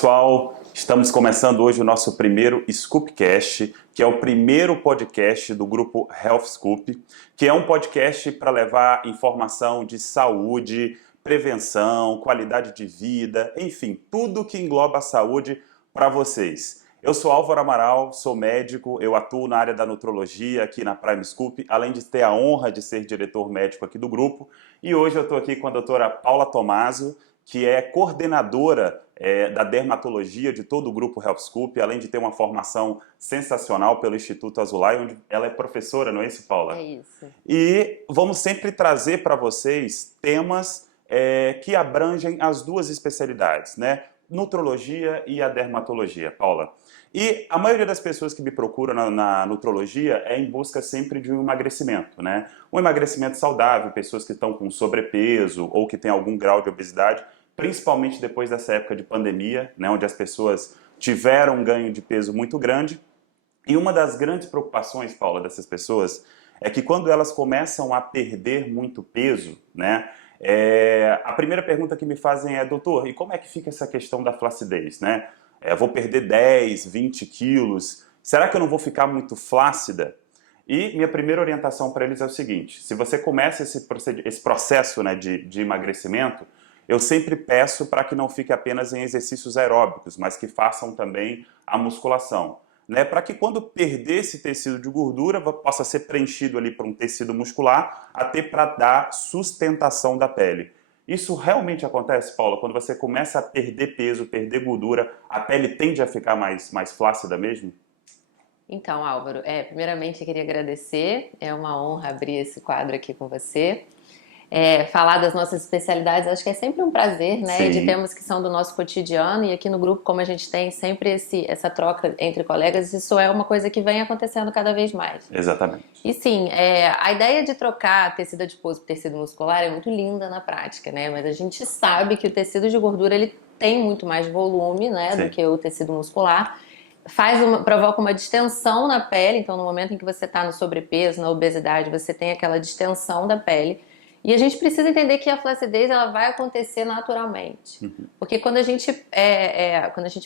pessoal, estamos começando hoje o nosso primeiro Scoopcast, que é o primeiro podcast do grupo Health Scoop, que é um podcast para levar informação de saúde, prevenção, qualidade de vida, enfim, tudo que engloba a saúde para vocês. Eu sou Álvaro Amaral, sou médico, eu atuo na área da nutrologia aqui na Prime Scoop, além de ter a honra de ser diretor médico aqui do grupo, e hoje eu estou aqui com a doutora Paula Tomaso, que é coordenadora da dermatologia de todo o grupo Health Scoop, além de ter uma formação sensacional pelo Instituto Azulay, onde ela é professora, não é isso, Paula? É isso. E vamos sempre trazer para vocês temas que abrangem as duas especialidades, né? Nutrologia e a dermatologia, Paula. E a maioria das pessoas que me procuram na nutrologia é em busca sempre de um emagrecimento, né? Um emagrecimento saudável, pessoas que estão com sobrepeso ou que têm algum grau de obesidade, principalmente depois dessa época de pandemia, né, onde as pessoas tiveram um ganho de peso muito grande. E uma das grandes preocupações, Paula, dessas pessoas é que quando elas começam a perder muito peso, né, a primeira pergunta que me fazem é: doutor, e como é que fica essa questão da flacidez, né? Vou perder 10, 20 quilos, será que eu não vou ficar muito flácida? E minha primeira orientação para eles é o seguinte: se você começa esse processo, né, de emagrecimento, eu sempre peço para que não fique apenas em exercícios aeróbicos, mas que façam também a musculação, né? Para que quando perder esse tecido de gordura, possa ser preenchido ali por um tecido muscular, até para dar sustentação da pele. Isso realmente acontece, Paula? Quando você começa a perder peso, perder gordura, a pele tende a ficar mais flácida mesmo? Então, Álvaro, primeiramente eu queria agradecer, é uma honra abrir esse quadro aqui com você. Falar das nossas especialidades, acho que é sempre um prazer, né? Sim. De temas que são do nosso cotidiano, e aqui no grupo, como a gente tem sempre essa troca entre colegas, isso é uma coisa que vem acontecendo cada vez mais. Exatamente. E sim, a ideia de trocar tecido adiposo por tecido muscular é muito linda na prática, né? Mas a gente sabe que o tecido de gordura ele tem muito mais volume, né, do que o tecido muscular. Provoca uma distensão na pele, então no momento em que você está no sobrepeso, na obesidade, você tem aquela distensão da pele. E a gente precisa entender que a flacidez ela vai acontecer naturalmente. Uhum. Porque quando a gente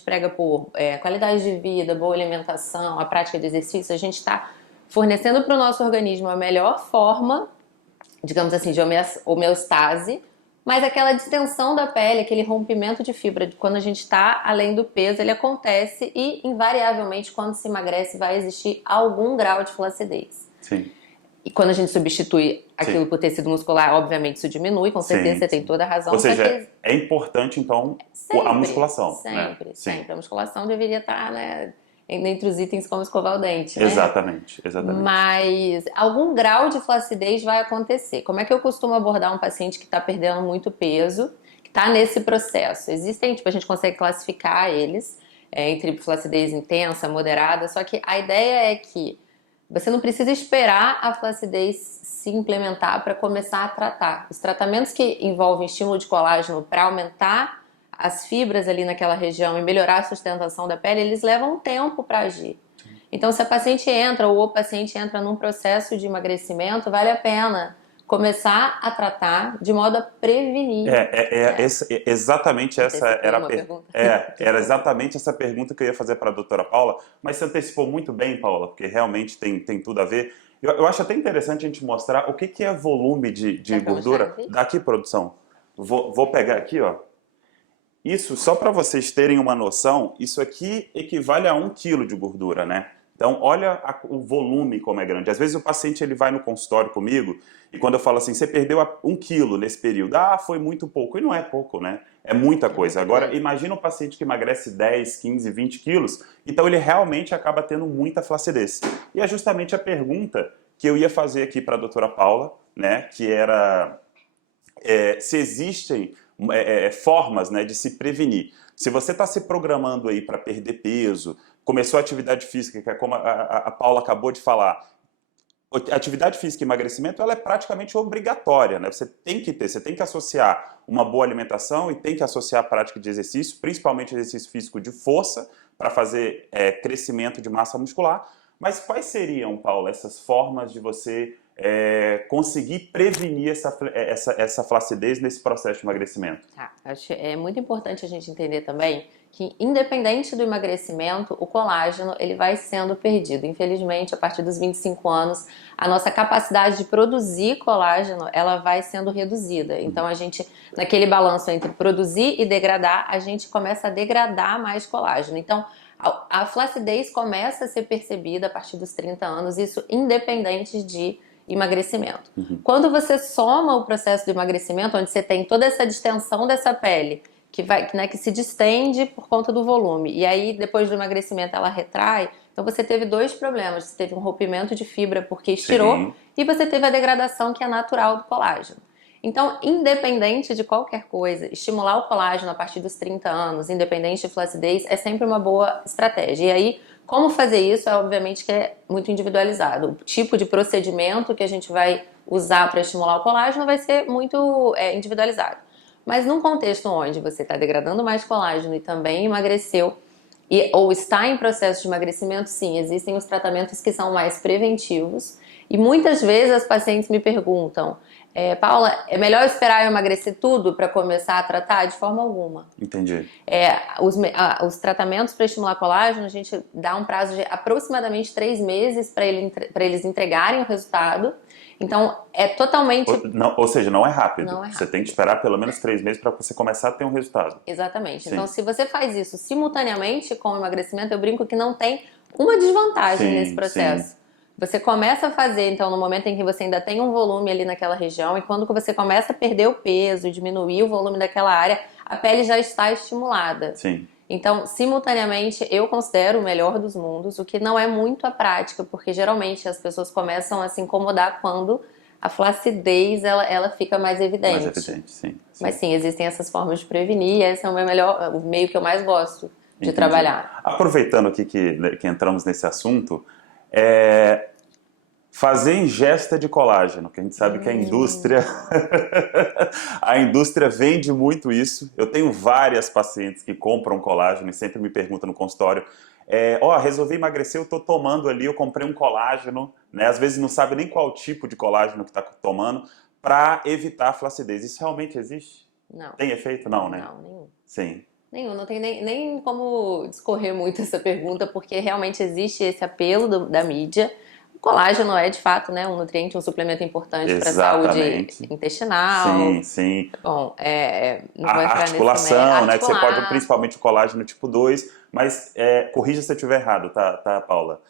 prega por qualidade de vida, boa alimentação, a prática de exercício, a gente está fornecendo para o nosso organismo a melhor forma, digamos assim, de homeostase, mas aquela distensão da pele, aquele rompimento de fibra, quando a gente está além do peso, ele acontece e, invariavelmente, quando se emagrece, vai existir algum grau de flacidez. Sim. E quando a gente substitui aquilo por tecido muscular, obviamente isso diminui, com certeza você tem toda a razão. Ou seja, é importante então a musculação. Sempre, né? sempre. A musculação deveria estar, né, entre os itens como escovar o dente, né? Exatamente. Mas algum grau de flacidez vai acontecer. Como é que eu costumo abordar um paciente que está perdendo muito peso, que está nesse processo? Existem, a gente consegue classificar eles entre flacidez intensa, moderada, só que a ideia é que você não precisa esperar a flacidez se implementar para começar a tratar. Os tratamentos que envolvem estímulo de colágeno para aumentar as fibras ali naquela região e melhorar a sustentação da pele, eles levam um tempo para agir. Então, se a paciente entra ou o paciente entra num processo de emagrecimento, vale a pena começar a tratar de modo a prevenir. Exatamente essa era a pergunta. Era exatamente essa pergunta que eu ia fazer para a doutora Paula, mas você antecipou muito bem, Paula, porque realmente tem tudo a ver. Eu acho até interessante a gente mostrar o que é volume de gordura. Daqui, produção. Vou pegar aqui, ó. Isso, só para vocês terem uma noção, isso aqui equivale a 1 quilo de gordura, né? Então, olha o volume como é grande. Às vezes o paciente ele vai no consultório comigo e quando eu falo assim, você perdeu 1 quilo nesse período. Ah, foi muito pouco. E não é pouco, né? É muita coisa. Agora, imagina um paciente que emagrece 10, 15, 20 quilos, então ele realmente acaba tendo muita flacidez. E é justamente a pergunta que eu ia fazer aqui para a doutora Paula, né? Que era se existem formas, né, de se prevenir. Se você está se programando aí para perder peso, começou a atividade física, que é como a Paula acabou de falar, atividade física e emagrecimento ela é praticamente obrigatória, né? Você tem que associar uma boa alimentação e tem que associar a prática de exercício, principalmente exercício físico de força, para fazer crescimento de massa muscular. Mas quais seriam, Paula, essas formas de você conseguir prevenir essa flacidez nesse processo de emagrecimento? Tá, acho que é muito importante a gente entender também que independente do emagrecimento, o colágeno ele vai sendo perdido. Infelizmente, a partir dos 25 anos, a nossa capacidade de produzir colágeno, ela vai sendo reduzida. Então, a gente, naquele balanço entre produzir e degradar, a gente começa a degradar mais colágeno. Então, a flacidez começa a ser percebida a partir dos 30 anos, isso independente de emagrecimento. Quando você soma o processo do emagrecimento, onde você tem toda essa distensão dessa pele, que se distende por conta do volume, e aí depois do emagrecimento ela retrai, então você teve dois problemas, você teve um rompimento de fibra porque estirou, Sim. e você teve a degradação que é natural do colágeno. Então, independente de qualquer coisa, estimular o colágeno a partir dos 30 anos, independente de flacidez, é sempre uma boa estratégia. E aí, como fazer isso é obviamente que é muito individualizado. O tipo de procedimento que a gente vai usar para estimular o colágeno vai ser muito individualizado. Mas num contexto onde você está degradando mais colágeno e também emagreceu, ou está em processo de emagrecimento, sim, existem os tratamentos que são mais preventivos. E muitas vezes as pacientes me perguntam, Paula, é melhor esperar eu emagrecer tudo para começar a tratar? De forma alguma. Entendi. Os tratamentos para estimular colágeno, a gente dá um prazo de aproximadamente 3 meses para eles entregarem o resultado. Então, é totalmente... Ou seja, não é rápido. Não é rápido. Você tem que esperar pelo menos 3 meses para você começar a ter um resultado. Exatamente. Sim. Então, se você faz isso simultaneamente com o emagrecimento, eu brinco que não tem uma desvantagem nesse processo. Sim. Você começa a fazer, então, no momento em que você ainda tem um volume ali naquela região, e quando você começa a perder o peso, diminuir o volume daquela área, a pele já está estimulada. Sim. Então, simultaneamente, eu considero o melhor dos mundos, o que não é muito a prática, porque geralmente as pessoas começam a se incomodar quando a flacidez ela fica mais evidente. Mais evidente, sim. Mas sim, existem essas formas de prevenir, e esse é o meio que eu mais gosto de Entendi. trabalhar. Aproveitando aqui que entramos nesse assunto, fazer ingesta de colágeno, que a gente sabe que a indústria vende muito isso. Eu tenho várias pacientes que compram colágeno e sempre me perguntam no consultório, resolvi emagrecer, eu tô tomando ali, eu comprei um colágeno, né? Às vezes não sabe nem qual tipo de colágeno que tá tomando, para evitar a flacidez. Isso realmente existe? Não. Tem efeito? Não, né? Não, nenhum. Sim. Nenhum, não tem nem como discorrer muito essa pergunta, porque realmente existe esse apelo da mídia. O colágeno é, de fato, né, um nutriente, um suplemento importante para a saúde intestinal. Sim, sim. Bom, não vou A entrar articulação, né, que você pode, articular. principalmente o colágeno tipo 2, mas corrija se eu estiver errado, tá, Paula?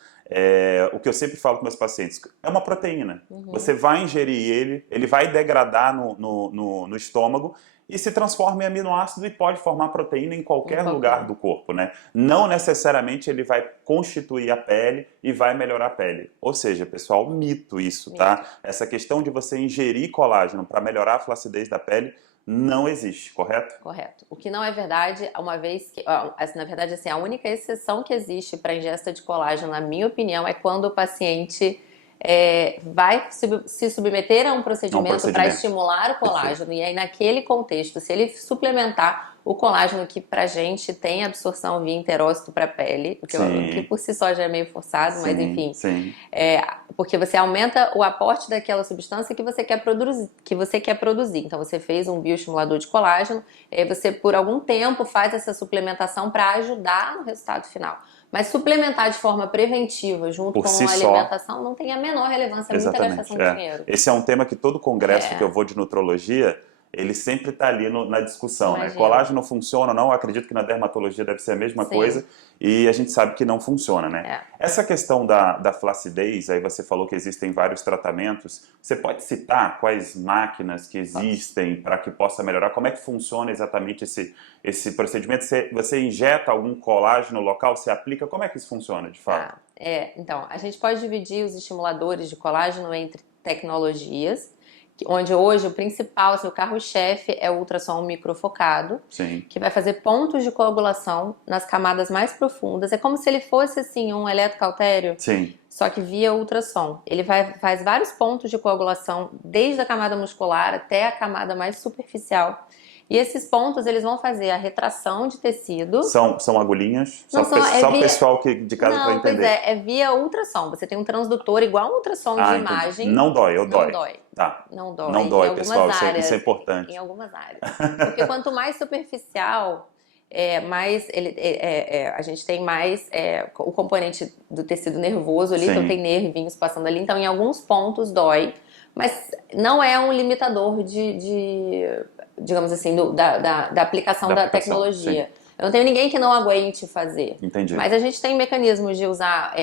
O que eu sempre falo com meus pacientes, é uma proteína. Você vai ingerir ele vai degradar no estômago e se transforma em aminoácido e pode formar proteína em qualquer lugar do corpo, né? Não necessariamente ele vai constituir a pele e vai melhorar a pele. Ou seja, pessoal, mito isso, tá? Essa questão de você ingerir colágeno para melhorar a flacidez da pele não existe, correto? Correto. O que não é verdade, uma vez que, na verdade, assim, a única exceção que existe para ingesta de colágeno, na minha opinião, é quando o paciente vai se submeter a um procedimento para estimular o colágeno. E aí, naquele contexto, se ele suplementar o colágeno, que pra gente tem absorção via enterócito para a pele, que por si só já é meio forçado, mas enfim. Sim. Porque você aumenta o aporte daquela substância que você quer produzir. Então, você fez um bioestimulador de colágeno, você, por algum tempo, faz essa suplementação para ajudar no resultado final. Mas suplementar de forma preventiva, junto com a alimentação, não tem a menor relevância, é muita gastação de dinheiro. Esse é um tema que todo congresso que eu vou de nutrologia, ele sempre está ali na discussão, né? Colágeno funciona ou não? Eu acredito que na dermatologia deve ser a mesma coisa e a gente sabe que não funciona, né? Essa questão da flacidez, aí você falou que existem vários tratamentos, você pode citar quais máquinas que existem para que possa melhorar? Como é que funciona exatamente esse procedimento? Você injeta algum colágeno local, você aplica? Como é que isso funciona, de fato? Então, a gente pode dividir os estimuladores de colágeno entre tecnologias, onde hoje o principal, o carro-chefe é o ultrassom microfocado, que vai fazer pontos de coagulação nas camadas mais profundas. É como se ele fosse assim um eletrocautério, só que via ultrassom. Ele faz vários pontos de coagulação, desde a camada muscular até a camada mais superficial. E esses pontos, eles vão fazer a retração de tecido. São agulhinhas? Só o pessoal de casa para entender. Pois é via ultrassom. Você tem um transdutor igual um ultrassom de imagem. Não dói, Não dói. Tá. Não dói. Não dói, pessoal. Isso é importante. Em algumas áreas. Porque quanto mais superficial, a gente tem mais o componente do tecido nervoso ali, então Sim. tem nervinhos passando ali, então em alguns pontos dói, mas não é um limitador digamos assim, da aplicação Da da aplicação, tecnologia. Eu não tenho ninguém que não aguente fazer, Entendi. mas a gente tem mecanismos de usar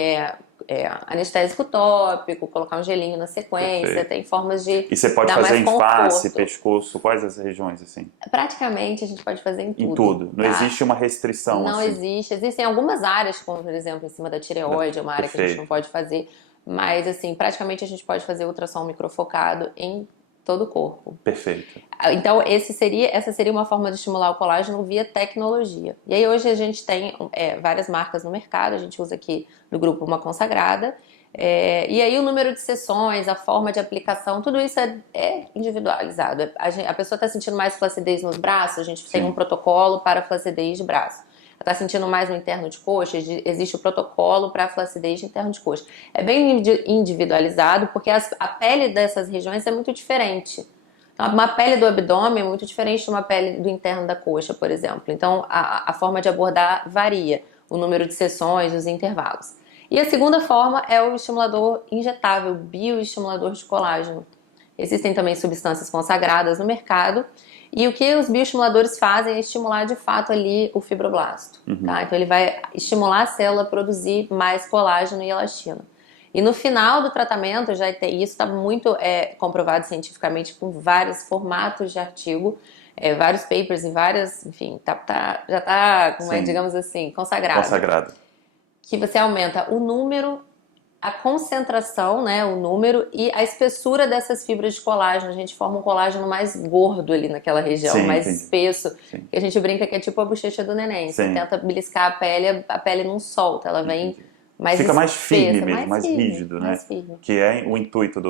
anestésico tópico, colocar um gelinho na sequência, Perfeito. tem formas de E você pode dar fazer mais em face, conforto. pescoço, quais as regiões, assim? Praticamente a gente pode fazer em Em tudo, tudo. Não tá? existe uma restrição, Não assim. existe. Existem algumas áreas, como por exemplo em cima da tireoide, é uma área que a gente não Perfeito. pode fazer, mas assim, praticamente a gente pode fazer ultrassom microfocado em todo o corpo. Perfeito. Então, essa seria uma forma de estimular o colágeno via tecnologia. E aí hoje a gente tem várias marcas no mercado, a gente usa aqui no grupo uma consagrada. E aí o número de sessões, a forma de aplicação, tudo isso é individualizado. A pessoa está sentindo mais flacidez nos braços, a gente tem um protocolo para flacidez de braço. Está sentindo mais no interno de coxa, existe o protocolo para flacidez de interno de coxa. É bem individualizado porque a pele dessas regiões é muito diferente. Então, uma pele do abdômen é muito diferente de uma pele do interno da coxa, por exemplo. Então, a forma de abordar varia, o número de sessões, os intervalos. E a segunda forma é o estimulador injetável, bioestimulador de colágeno. Existem também substâncias consagradas no mercado. E o que os bioestimuladores fazem é estimular de fato ali o fibroblasto. Tá? Então ele vai estimular a célula a produzir mais colágeno e elastina. E no final do tratamento, isso está muito comprovado cientificamente com vários formatos de artigo, vários papers e várias, enfim, já está, digamos assim, Consagrado. que você aumenta o número, a concentração, né, o número e a espessura dessas fibras de colágeno. A gente forma um colágeno mais gordo ali naquela região, Sim, mais entendi. espesso. Sim. Que a gente brinca que é tipo a bochecha do neném. Você Sim. tenta beliscar a pele não solta, ela vem Entendi. mais Fica mais espessa, firme mesmo, mais firme, rígido, né? mais firme. Que é o intuito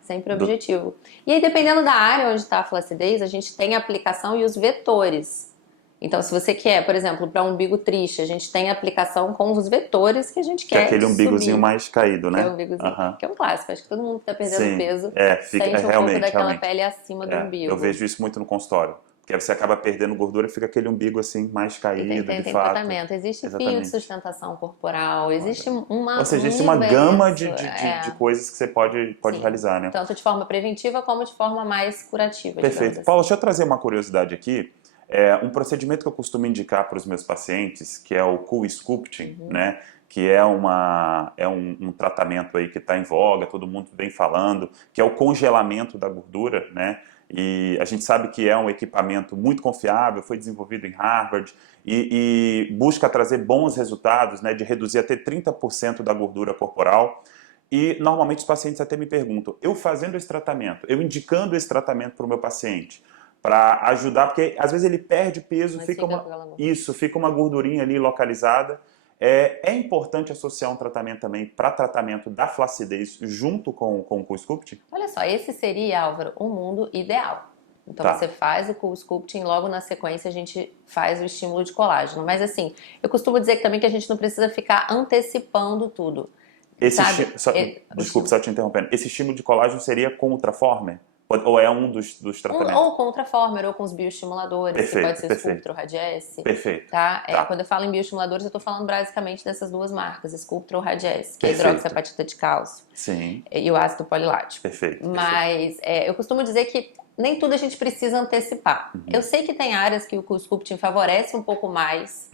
Sempre o objetivo. E aí, dependendo da área onde está a flacidez, a gente tem a aplicação e os vetores. Então, se você quer, por exemplo, para umbigo triste, a gente tem a aplicação com os vetores que a gente Que é quer aquele umbigozinho subir. mais caído, né? Que é o umbigozinho, que é um clássico. Acho que todo mundo que está perdendo Sim. peso Fica, sente um pouco daquela pele acima do umbigo. Eu vejo isso muito no consultório. Porque aí você acaba perdendo gordura e fica aquele umbigo assim mais caído, Tem de fato. tratamento. Existe fio de Exatamente. sustentação corporal, existe uma Ou seja, existe uma universo, gama de coisas que você pode Sim. realizar, né? Tanto de forma preventiva como de forma mais curativa. Perfeito. Assim. Paulo, deixa eu trazer uma curiosidade aqui. Um procedimento que eu costumo indicar para os meus pacientes, que é o CoolSculpting, né? Que é um tratamento aí que está em voga, todo mundo vem falando, que é o congelamento da gordura, né? E a gente sabe que é um equipamento muito confiável, foi desenvolvido em Harvard e busca trazer bons resultados, né? De reduzir até 30% da gordura corporal. E normalmente os pacientes até me perguntam, eu fazendo esse tratamento, eu indicando esse tratamento para o meu paciente, para ajudar, porque às vezes ele perde peso, fica uma gordurinha ali localizada. É importante associar um tratamento também para tratamento da flacidez junto com o CoolSculpting? Olha só, esse seria, Álvaro, o mundo ideal. Então você faz o CoolSculpting, logo na sequência a gente faz o estímulo de colágeno. Mas assim, eu costumo dizer também que a gente não precisa ficar antecipando tudo. Desculpe, só te interrompendo. Esse estímulo de colágeno seria com o Ultraformer? Ou é um dos tratamentos? Ou com o Ultraformer, ou com os bioestimuladores, que pode ser o Sculptra ou Radiesse. Perfeito. Tá? Quando eu falo em bioestimuladores, eu estou falando basicamente dessas duas marcas, Sculptra ou Radiesse, que é a hidroxiapatita de cálcio. Sim. E o ácido polilático. Perfeito. Mas eu costumo dizer que nem tudo a gente precisa antecipar. Eu sei que tem áreas que o CoolSculpting favorece um pouco mais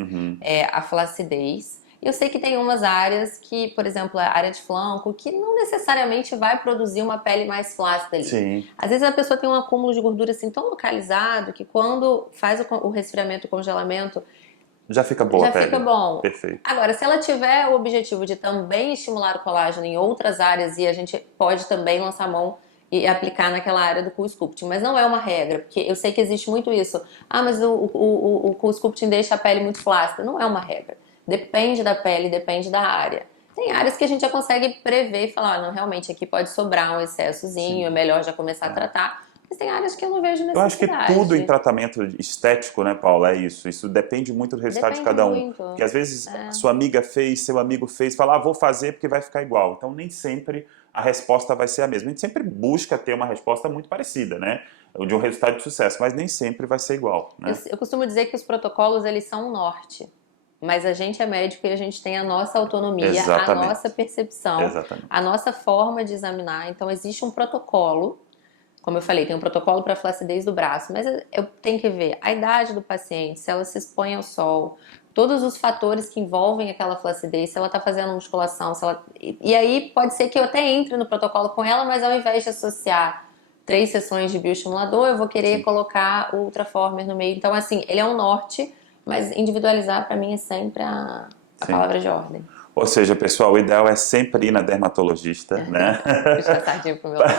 a flacidez. Eu sei que tem umas áreas que, por exemplo, a área de flanco, que não necessariamente vai produzir uma pele mais flácida ali. Sim. Às vezes a pessoa tem um acúmulo de gordura assim tão localizado que quando faz o resfriamento, o congelamento, já fica boa a pele. Já fica bom. Perfeito. Agora, se ela tiver o objetivo de também estimular o colágeno em outras áreas, e a gente pode também lançar a mão e aplicar naquela área do CoolSculpting, mas não é uma regra, porque eu sei que existe muito isso. Mas o CoolSculpting deixa a pele muito flácida. Não é uma regra. Depende da pele, depende da área. Tem áreas que a gente já consegue prever e falar, não, realmente aqui pode sobrar um excessozinho, é melhor já começar a tratar. Mas tem áreas que eu não vejo necessidade. Eu acho que tudo em tratamento estético, né, Paula, é isso. Isso depende muito do resultado de cada um. Porque às vezes sua amiga fez, seu amigo fez, fala, vou fazer porque vai ficar igual. Então nem sempre a resposta vai ser a mesma. A gente sempre busca ter uma resposta muito parecida, né? De um resultado de sucesso, mas nem sempre vai ser igual, né? Eu costumo dizer que os protocolos, eles são um norte. Mas a gente é médico e a gente tem a nossa autonomia, a Exatamente. nossa percepção, Exatamente. a nossa forma de examinar. Então, existe um protocolo. Como eu falei, tem um protocolo para flacidez do braço, mas eu tenho que ver a idade do paciente, se ela se expõe ao sol, todos os fatores que envolvem aquela flacidez, se ela está fazendo musculação, se ela... E aí pode ser que eu até entre no protocolo com ela, mas ao invés de associar 3 sessões de bioestimulador, eu vou querer Sim. colocar o Ultraformer no meio. Então, assim, ele é um norte, mas individualizar para mim é sempre a Sim. palavra de ordem. Ou seja, pessoal, o ideal é sempre ir na dermatologista, né? Puxar a sardinha pro meu lado.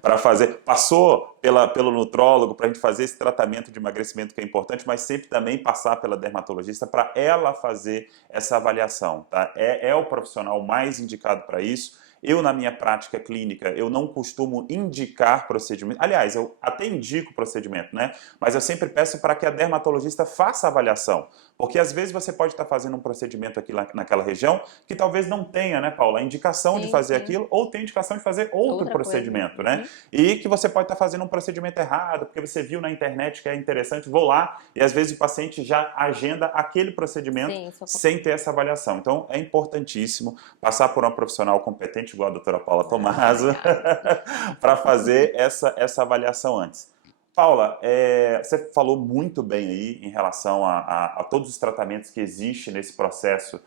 Para fazer. Passou pelo nutrólogo para a gente fazer esse tratamento de emagrecimento que é importante, mas sempre também passar pela dermatologista para ela fazer essa avaliação, tá? É o profissional mais indicado para isso. Eu, na minha prática clínica, eu não costumo indicar procedimento. Aliás, eu até indico procedimento, né? Mas eu sempre peço para que a dermatologista faça a avaliação. Porque às vezes você pode estar fazendo um procedimento aqui naquela região que talvez não tenha, né, Paula, a indicação de fazer aquilo ou tem indicação de fazer outro procedimento, né? E que você pode estar fazendo um procedimento errado porque você viu na internet que é interessante, vou lá e às vezes o paciente já agenda aquele procedimento sem ter essa avaliação. Então é importantíssimo passar por uma profissional competente igual a doutora Paula Tomaso para fazer essa avaliação antes. Paula, você falou muito bem aí em relação a todos os tratamentos que existem nesse processo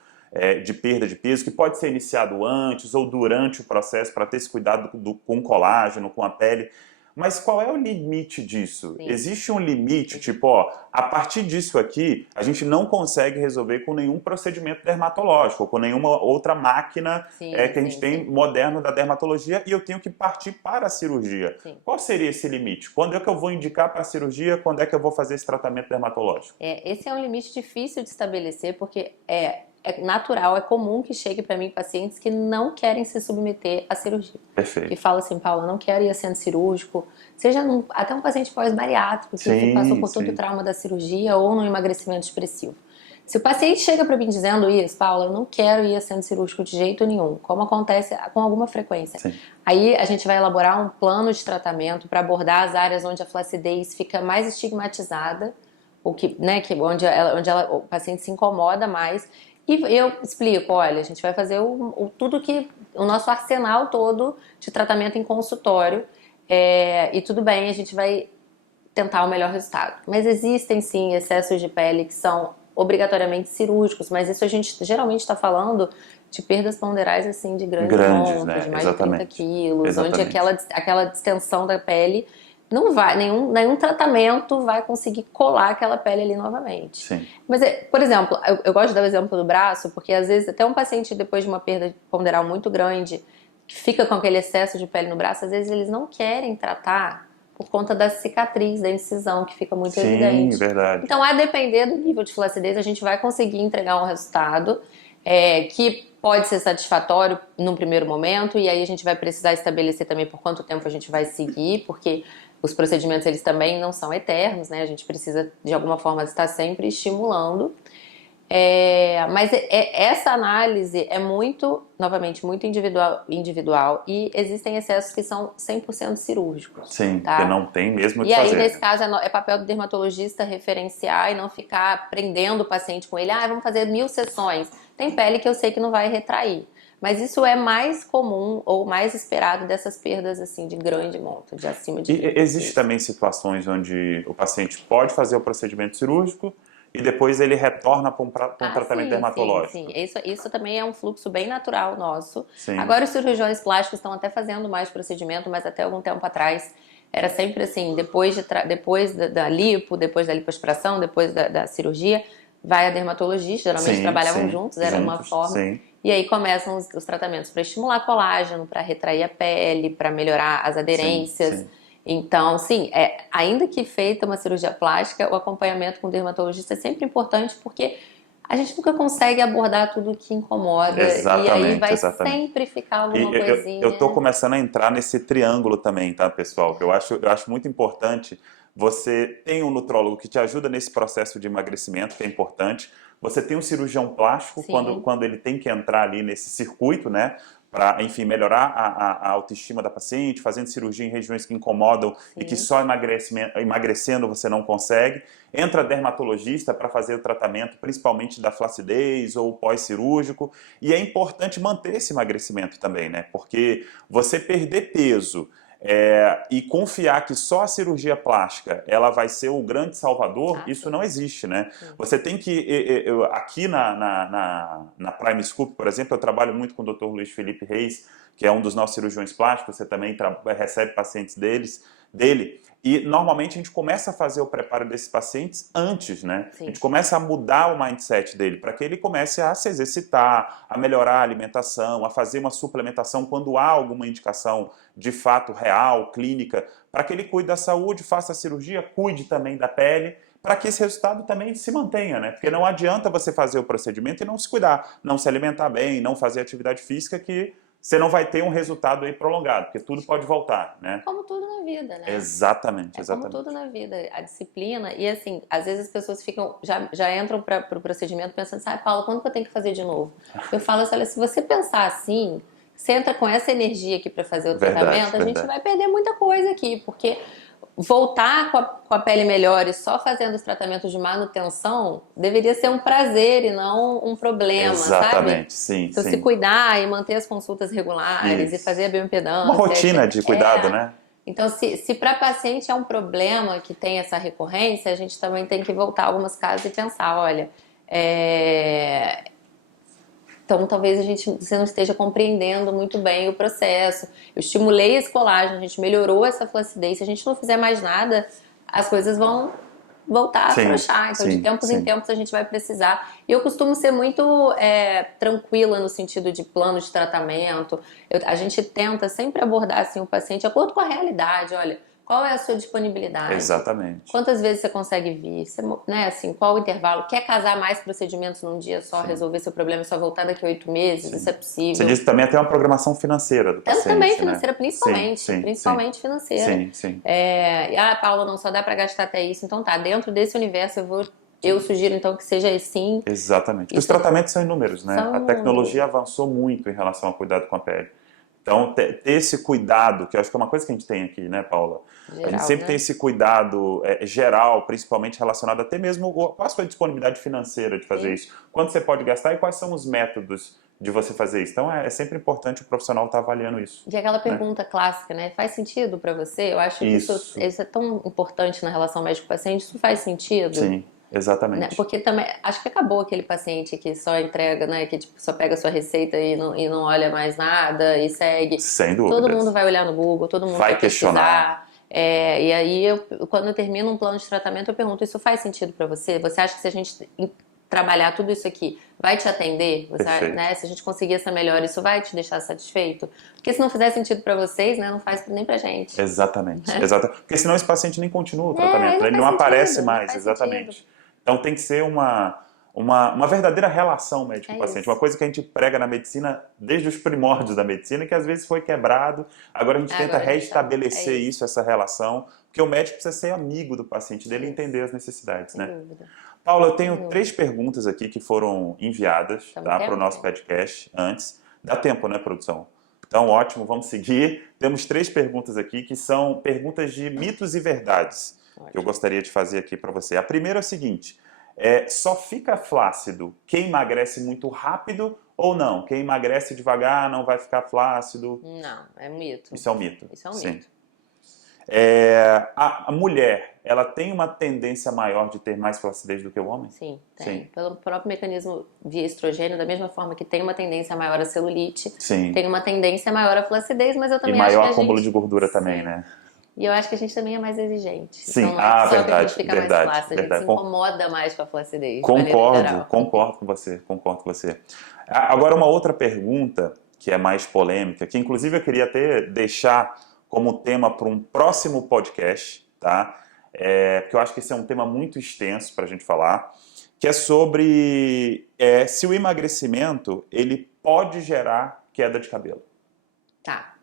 de perda de peso, que pode ser iniciado antes ou durante o processo para ter esse cuidado com o colágeno, com a pele. Mas qual é o limite disso? Sim. Existe um limite, tipo, ó, a partir disso aqui, a gente não consegue resolver com nenhum procedimento dermatológico, ou com nenhuma outra máquina que a gente tem moderno da dermatologia, e eu tenho que partir para a cirurgia. Sim. Qual seria esse limite? Quando é que eu vou indicar para a cirurgia? Quando é que eu vou fazer esse tratamento dermatológico? Esse é um limite difícil de estabelecer, porque é natural, é comum que chegue para mim pacientes que não querem se submeter à cirurgia. Perfeito. Que fala assim, Paula, eu não quero ir a centro cirúrgico, seja até um paciente pós-bariátrico que passou por todo o trauma da cirurgia ou no emagrecimento expressivo. Se o paciente chega para mim dizendo isso, Paula, eu não quero ir a centro cirúrgico de jeito nenhum, como acontece com alguma frequência. Sim. Aí a gente vai elaborar um plano de tratamento para abordar as áreas onde a flacidez fica mais estigmatizada, onde o paciente se incomoda mais. E eu explico, olha, a gente vai fazer o nosso arsenal todo de tratamento em consultório e tudo bem, a gente vai tentar o melhor resultado. Mas existem sim excessos de pele que são obrigatoriamente cirúrgicos, mas isso a gente geralmente está falando de perdas ponderais assim de grandes monta, né? De mais Exatamente. de 30 quilos, Exatamente. onde aquela distensão da pele não vai, nenhum tratamento vai conseguir colar aquela pele ali novamente. Sim. Mas, por exemplo, eu gosto de dar o exemplo do braço, porque às vezes até um paciente depois de uma perda ponderal muito grande, que fica com aquele excesso de pele no braço, às vezes eles não querem tratar por conta da cicatriz, da incisão, que fica muito evidente. Sim, verdade. Então, a depender do nível de flacidez, a gente vai conseguir entregar um resultado que pode ser satisfatório num primeiro momento, e aí a gente vai precisar estabelecer também por quanto tempo a gente vai seguir, porque os procedimentos eles também não são eternos, né? A gente precisa de alguma forma estar sempre estimulando. Mas essa análise é novamente, muito individual e existem excessos que são 100% cirúrgicos. Sim, tá? que não tem mesmo o que E aí, fazer. nesse caso, é papel do dermatologista referenciar e não ficar prendendo o paciente com ele. Vamos fazer 1000 sessões. Tem pele que eu sei que não vai retrair. Mas isso é mais comum ou mais esperado dessas perdas assim de grande monta, de acima de 30 E existe também situações onde o paciente pode fazer o procedimento cirúrgico e depois ele retorna para um tratamento dermatológico. Sim. Isso também é um fluxo bem natural nosso. Sim. Agora os cirurgiões plásticos estão até fazendo mais procedimento, mas até algum tempo atrás era sempre assim, depois da lipo, depois da lipoaspiração, depois da cirurgia, vai a dermatologista, geralmente trabalhavam juntos, era uma forma. Sim. E aí começam os tratamentos para estimular colágeno, para retrair a pele, para melhorar as aderências. Sim. Então, sim, ainda que feita uma cirurgia plástica, o acompanhamento com o dermatologista é sempre importante porque a gente nunca consegue abordar tudo que incomoda. Exatamente, e aí vai exatamente. sempre ficar alguma coisinha. Eu tô começando a entrar nesse triângulo também, tá, pessoal? Que eu acho muito importante. Você tem um nutrólogo que te ajuda nesse processo de emagrecimento, que é importante. Você tem um cirurgião plástico quando ele tem que entrar ali nesse circuito, né? para, enfim, melhorar a autoestima da paciente, fazendo cirurgia em regiões que incomodam e que só emagrecendo você não consegue. Entra dermatologista para fazer o tratamento, principalmente da flacidez ou pós-cirúrgico. E é importante manter esse emagrecimento também, né? Porque você perder peso e confiar que só a cirurgia plástica ela vai ser o grande salvador, isso não existe, né? Você tem que... aqui na Prime Scoop, por exemplo, eu trabalho muito com o Dr. Luiz Felipe Reis, que é um dos nossos cirurgiões plásticos, você também recebe pacientes dele, e normalmente a gente começa a fazer o preparo desses pacientes antes, né? Sim. A gente começa a mudar o mindset dele, para que ele comece a se exercitar, a melhorar a alimentação, a fazer uma suplementação quando há alguma indicação de fato real, clínica, para que ele cuide da saúde, faça a cirurgia, cuide também da pele, para que esse resultado também se mantenha, né? Porque não adianta você fazer o procedimento e não se cuidar, não se alimentar bem, não fazer atividade física, que você não vai ter um resultado aí prolongado, porque tudo pode voltar, né? Como tudo na vida, né? Exatamente, exatamente. Como tudo na vida, a disciplina, e assim, às vezes as pessoas já entram para o procedimento pensando assim, Paula, quando que eu tenho que fazer de novo? Eu falo assim, olha, se você pensar assim, você entra com essa energia aqui para fazer o tratamento, a gente vai perder muita coisa aqui, porque voltar com a pele melhor e só fazendo os tratamentos de manutenção deveria ser um prazer e não um problema, exatamente, sabe? Sim, então, sim. se cuidar e manter as consultas regulares e fazer a bioimpedância. Uma rotina de cuidado, né? Então, se para paciente é um problema que tem essa recorrência, a gente também tem que voltar algumas casas e pensar, olha, então talvez você não esteja compreendendo muito bem o processo. Eu estimulei esse colágeno, a gente melhorou essa flacidez. Se a gente não fizer mais nada, as coisas vão voltar a afrouxar. Então, de tempos em tempos, a gente vai precisar. E eu costumo ser muito tranquila no sentido de plano de tratamento. A gente tenta sempre abordar assim, o paciente de acordo com a realidade. Olha, qual é a sua disponibilidade? Exatamente. Quantas vezes você consegue vir? Né, assim, qual o intervalo? Quer casar mais procedimentos num dia só, resolver seu problema e só voltar daqui a 8 meses? Isso é possível. Você disse também até uma programação financeira do paciente, também financeira, né? principalmente financeira. Sim. Paula, não só dá pra gastar até isso. Então tá, dentro desse universo eu sugiro então que seja assim. Exatamente. Os tratamentos são inúmeros, né? A tecnologia avançou muito em relação ao cuidado com a pele. Então, ter esse cuidado, que eu acho que é uma coisa que a gente tem aqui, né, Paula? Geral, a gente sempre tem esse cuidado geral, principalmente relacionado até mesmo com a sua disponibilidade financeira de fazer isso. Quanto você pode gastar e quais são os métodos de você fazer isso. Então, é sempre importante o profissional estar avaliando isso. E aquela pergunta clássica, né? Faz sentido para você? Eu acho que isso é tão importante na relação médico-paciente. Isso faz sentido? Sim. Exatamente. Né? Porque também, acho que acabou aquele paciente que só entrega, né? Que tipo, só pega a sua receita e não olha mais nada e segue. Sem dúvida. Todo mundo vai olhar no Google, todo mundo vai questionar. E aí, quando eu termino um plano de tratamento, eu pergunto, isso faz sentido para você? Você acha que se a gente trabalhar tudo isso aqui, vai te atender? Né? Se a gente conseguir essa melhora, isso vai te deixar satisfeito? Porque se não fizer sentido para vocês, né, não faz nem pra gente. Exatamente. Porque senão esse paciente nem continua o tratamento, ele não aparece mais, exatamente. Então tem que ser uma verdadeira relação médico-paciente, uma coisa que a gente prega na medicina desde os primórdios da medicina, que às vezes foi quebrado, agora a gente tenta restabelecer essa relação, porque o médico precisa ser amigo do paciente dele e entender as necessidades, né? Dúvida. Paula, eu tenho 3 perguntas aqui que foram enviadas para o nosso podcast antes. Dá tempo, né, produção? Então, ótimo, vamos seguir. Temos 3 perguntas aqui que são perguntas de mitos e verdades que eu gostaria de fazer aqui para você. A primeira é o seguinte, só fica flácido quem emagrece muito rápido ou não? Quem emagrece devagar não vai ficar flácido? Não, é um mito. Isso é um mito? Isso é um mito. A mulher, ela tem uma tendência maior de ter mais flacidez do que o homem? Sim, tem. Pelo próprio mecanismo via estrogênio, da mesma forma que tem uma tendência maior a celulite, tem uma tendência maior a flacidez, mas eu também acho que maior acúmulo de gordura também, né? E eu acho que a gente também é mais exigente. Sim, então, não é só verdade, que a gente fica mais flácido, a gente se incomoda mais com a flacidez. Concordo com você. Agora uma outra pergunta, que é mais polêmica, que inclusive eu queria até deixar como tema para um próximo podcast, tá? Porque eu acho que esse é um tema muito extenso para a gente falar, que é sobre se o emagrecimento ele pode gerar queda de cabelo. Tá.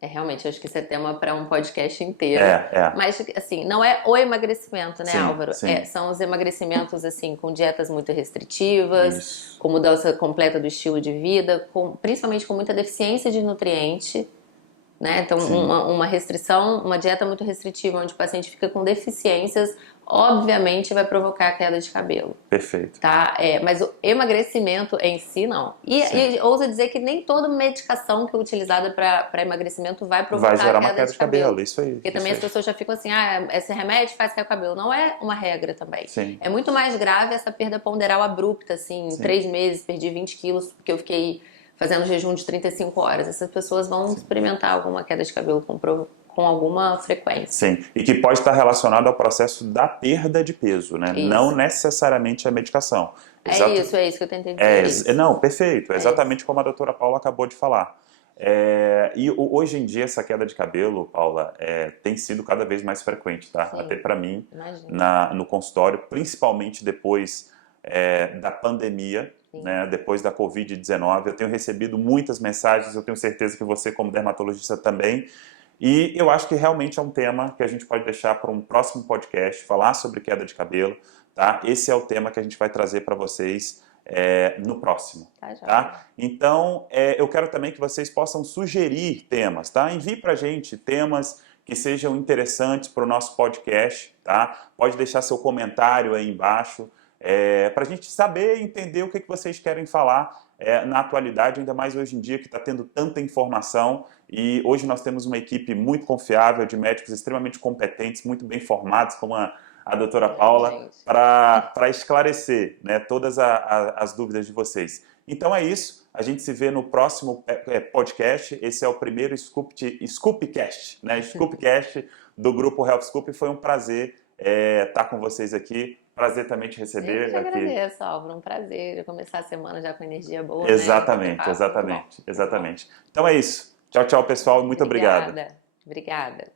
Realmente, eu acho que isso é tema para um podcast inteiro. É. Mas, assim, não é o emagrecimento, né, Sim, Álvaro? sim. São os emagrecimentos, assim, com dietas muito restritivas, Isso. com mudança completa do estilo de vida, principalmente com muita deficiência de nutriente, né? Então, Sim. uma restrição, uma dieta muito restritiva, onde o paciente fica com deficiências, obviamente vai provocar queda de cabelo. Perfeito. Tá? Mas o emagrecimento em si, não. E ousa dizer que nem toda medicação que é utilizada para emagrecimento vai provocar Vai gerar uma queda queda de cabelo, isso aí. Porque também as pessoas já ficam assim, esse remédio faz cair o cabelo. Não é uma regra também. Sim. É muito mais grave essa perda ponderal abrupta, assim, em 3 meses perdi 20 quilos porque eu fiquei fazendo jejum de 35 horas. Essas pessoas vão experimentar alguma queda de cabelo com alguma frequência. Sim, e que pode estar relacionado ao processo da perda de peso, né? Isso. Não necessariamente a medicação. É isso que eu tentei dizer. Não, perfeito, exatamente como a doutora Paula acabou de falar. E hoje em dia essa queda de cabelo, Paula, tem sido cada vez mais frequente, tá? Sim. Até para mim, no consultório, principalmente depois da pandemia, né? Depois da Covid-19, eu tenho recebido muitas mensagens, eu tenho certeza que você como dermatologista também, e eu acho que realmente é um tema que a gente pode deixar para um próximo podcast, falar sobre queda de cabelo, tá? Esse é o tema que a gente vai trazer para vocês no próximo, tá? Então, eu quero também que vocês possam sugerir temas, tá? Envie para a gente temas que sejam interessantes para o nosso podcast, tá? Pode deixar seu comentário aí embaixo, para a gente saber e entender o que vocês querem falar na atualidade, ainda mais hoje em dia que está tendo tanta informação, e hoje nós temos uma equipe muito confiável de médicos extremamente competentes, muito bem formados, como a doutora Paula, para esclarecer, né, todas as dúvidas de vocês. Então é isso, a gente se vê no próximo podcast. Esse é o primeiro Scoopcast, né, Scoopcast do Grupo Health Scoop. Foi um prazer estar com vocês aqui. Prazer também te receber. Eu te agradeço, Álvaro. Um prazer começar a semana já com energia boa. Exatamente, né? Exatamente. Então é isso. Tchau, tchau, pessoal. Muito obrigado. Obrigada.